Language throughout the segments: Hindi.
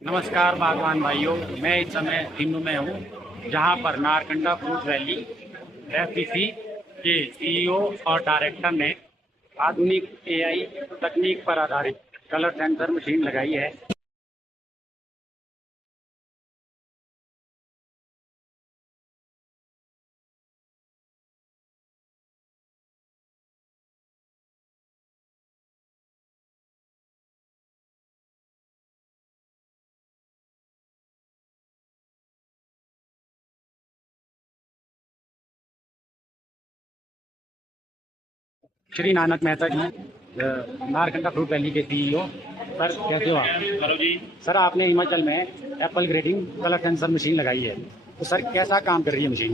नमस्कार बागवान भाइयों, मैं इस समय हिंदू में हूँ जहाँ पर नारकंडा फ्रूट वैली एफपीसी के सीईओ और डायरेक्टर ने आधुनिक एआई तकनीक पर आधारित कलर सेंसर मशीन लगाई है। श्री नानक मेहता जी, नारकंडा फ्रूट वैली के सीईओ। सर, कैसे हो आप? हेलो जी। सर, आपने हिमाचल में Apple grading colour sensor machine लगाई है, तो सर कैसा काम कर रही है मशीन?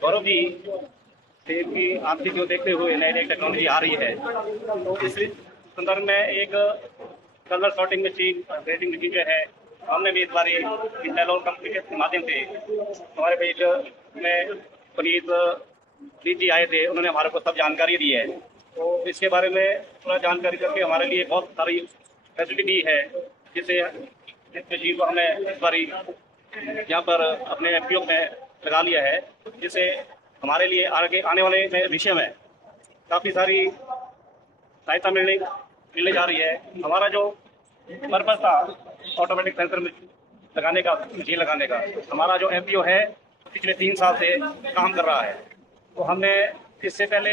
गौरव जी, सेब की आपकी जो देखते हुए नई नई टेक्नोलॉजी आ रही है, तो इस संदर्भ में एक colour sorting machine, grading machine जो है, हमने भी इस बार इंटेल कंपनी के माध्यम से हमारे बीच में पुनीत जीत जी आए थे। उन्होंने हमारे को सब जानकारी दी है, तो इसके बारे में थोड़ा जानकारी करके हमारे लिए बहुत सारी फैसिलिटी दी है, जिससे इस मशीन को हमने इस बार यहाँ पर अपने एफपीओ में लगा लिया है, जिससे हमारे लिए आगे आने वाले विषय में काफ़ी सारी सहायता मिलने जा रही है। हमारा जो पर्पज था ऑटोमेटिक सेंसर लगाने का, मशीन लगाने का, हमारा जो एफपीओ है पिछले 3 साल से काम कर रहा है। तो हमने इससे पहले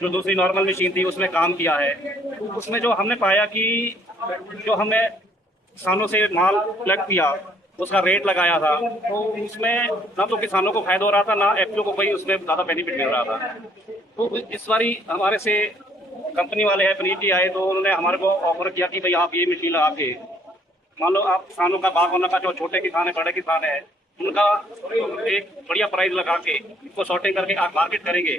जो दूसरी नॉर्मल मशीन थी उसमें काम किया है। उसमें जो हमने पाया कि जो हमने किसानों से माल कलेक्ट किया, उसका रेट लगाया था, तो उसमें ना तो किसानों को फायदा हो रहा था, ना एफपीओ को कोई उसमें ज़्यादा बेनिफिट मिल रहा था। तो इस बारी हमारे से कंपनी वाले हैं पनीर जी आए, तो उन्होंने हमारे को ऑफर किया कि भाई आप ये मशीन लगा के, मान लो आप किसानों का, बागवानों का, जो छोटे किसान है, बड़े किसान है, उनका एक बढ़िया प्राइस लगा के इसको सॉर्टिंग करके आप मार्केट करेंगे,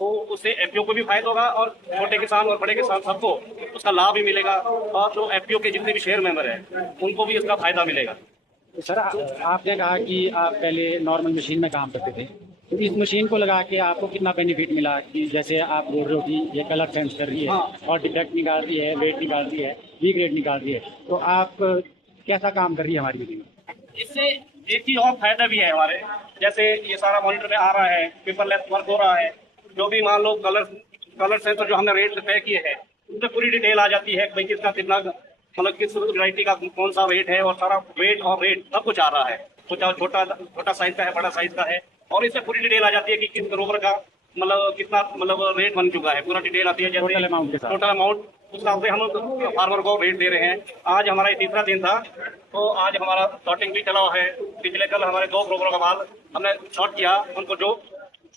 तो उससे एफपीओ को भी फायदा होगा और छोटे किसान और बड़े किसान सबको उसका लाभ भी मिलेगा, और जो एफपीओ के जितने भी शेयर मेंबर हैं उनको भी इसका फायदा मिलेगा। तो सर, आपने कहा कि आप पहले नॉर्मल मशीन में काम करते थे, तो इस मशीन को लगा के आपको कितना बेनिफिट मिला? कि जैसे आप बोल रहे हो कि ये कलर सेंस कर रही है, हाँ। और डिफेक्ट निकाल रही है, वेट निकाल रही है, बी ग्रेड निकाल रही है, तो आप कैसा काम कर रही है हमारी मशीन? इससे एक चीज और फायदा भी है हमारे, जैसे ये सारा मॉनिटर में आ रहा है, पेपरलेस वर्क हो रहा है। जो भी मान लो कलर कलर सेंसर जो हमने रेट तय किए हैं, उसमें पूरी डिटेल आ जाती है, भाई किसका कितना, मतलब किस वैरायटी का कौन सा वेट है, और सारा वेट और रेट सब कुछ आ रहा है। कुछ छोटा छोटा साइज का है, बड़ा साइज का है, और इससे पूरी डिटेल आ जाती है कि किस ग्रोवर का मतलब कितना मतलब रेट बन चुका है, पूरा डिटेल आती है। जैसे टोटल अमाउंट के साथ। टोटल अमाउंट उस हिसाब से हम फार्मर को रेट दे रहे हैं। आज हमारा तीसरा दिन था, तो आज हमारा शॉर्टिंग भी चला हुआ है। पिछले कल हमारे 2 ग्रोवरों का माल हमने शॉर्ट किया, उनको जो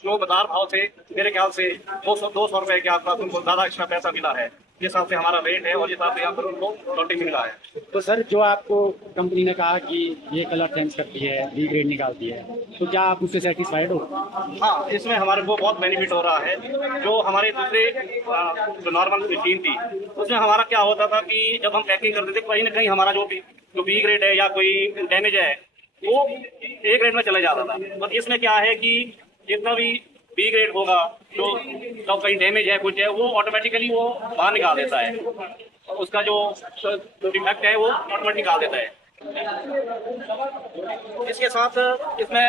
बाजार भाव से मेरे ख्याल से 200 रुपए के आसपास उनको ज्यादा एक्स्ट्रा पैसा मिला है। जिस हिसाब से हमारा रेट है और जिस हिसाब से यहाँ पर उनको शॉर्टिंग मिला है। तो सर, जो आपको कंपनी ने कहा कि ये कलर सेंस करती है, बी ग्रेड निकालती है, तो क्या आप उससे सेटिस्फाइड हो? हाँ, इसमें हमारे को बहुत बेनिफिट हो रहा है। जो हमारे दूसरे जो नॉर्मल मशीन थी, उसमें हमारा क्या होता था कि जब हम पैकिंग करते थे, कहीं ना कहीं हमारा जो बी ग्रेड है या कोई डैमेज है, वो ए ग्रेड में चले जाता था। बट इसमें क्या है कि जितना भी बी ग्रेड होगा, जो कहीं डैमेज है, कुछ है, वो ऑटोमेटिकली वो बाहर निकाल देता है, और उसका जो डिफेक्ट है वो ऑटोमेटिक निकाल देता है। इसके साथ इसमें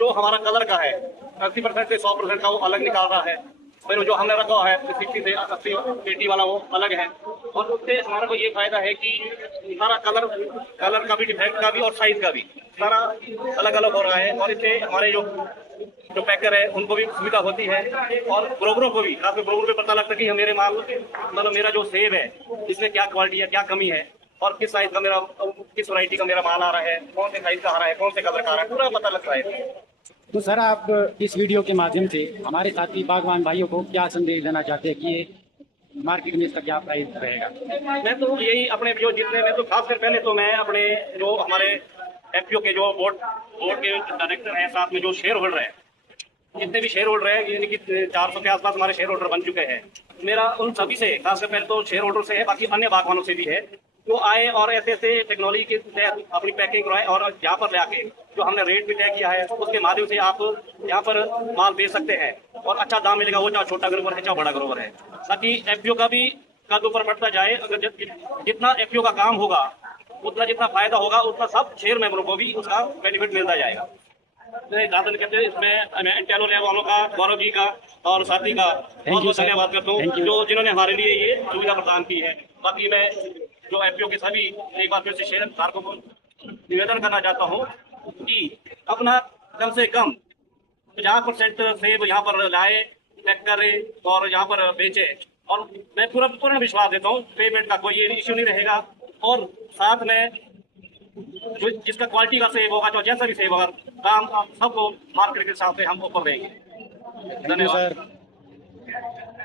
जो हमारा कलर का है 80% से 100% का वो अलग निकाल रहा है। फिर जो हमने रखा है 60 से 80 80 वाला वो अलग है, और उससे हमारा को ये फायदा है कि सारा कलर का भी, डिफेक्ट का भी और साइज का भी सारा अलग अलग हो रहा है। और इससे हमारे जो पैकर है उनको भी सुविधा होती है, और ग्रोवरों को भी, आपके ग्रोवर पे पता लगता है कि मेरे माल मतलब मेरा जो सेब है इसमें क्या क्वालिटी है, क्या कमी है, और किस साइज का मेरा, किस वैरायटी का मेरा माल आ रहा है, कौन से साइज का आ रहा है, कौन से कलर का आ रहा है, पूरा पता लगता है। तो सर, आप इस वीडियो के माध्यम से हमारे साथी बागवान भाइयों को क्या संदेश देना चाहते हैं कि ये मार्केट में इसका क्या प्राइस रहेगा? मैं तो यही अपने जो जितने, मैं तो खासकर पहले तो मैं अपने जो हमारे एफपीओ के जो बोर्ड के डायरेक्टर हैं, साथ में जो शेयर होल्डर है, जितने भी शेयर होल्डर हैं, यानी कि 400 के आसपास हमारे शेयर होल्डर बन चुके हैं, मेरा उन सभी से, खासकर पहले तो शेयर होल्डर से है, बाकी अन्य बागवानों से भी है, जो आए और ऐसे ऐसे टेक्नोलॉजी के तहत अपनी पैकिंग करवाए, और यहाँ पर लाके जो हमने रेट भी तय किया है उसके माध्यम से आप यहाँ पर माल बेच सकते हैं, और अच्छा दाम मिलेगा, वो चाहे छोटा ग्रोवर है चाहे बड़ा ग्रोवर है। ताकि एफपीओ का भी कद ऊपर बढ़ता जाए, अगर जितना एफपीओ का काम होगा उतना जितना फायदा होगा उतना सब शेयर मेंबरों को भी उसका बेनिफिट मिलता जाएगा। दादन कहते हैं इसमें इंटेलो लैब वालों का, गौरव जी का और साथी का बहुत बहुत धन्यवाद करता हूँ जो जिन्होंने हमारे लिए ये सुविधा प्रदान की है। बाकी मैं जो एफपीओ के सभी एक बार फिर से शेयर धारकों को निवेदन करना चाहता हूँ कि अपना कम से कम 50% सेब यहाँ पर लाए, पैक करे और यहाँ पर बेचे, और मैं पूर्ण विश्वास देता हूँ पेमेंट का कोई इश्यू नहीं रहेगा। और साथ में जो जिसका क्वालिटी का सेब होगा, जो जैसा भी सेब होगा, दाम सबको मार्केट के हिसाब से हम ऊपर देंगे। धन्यवाद।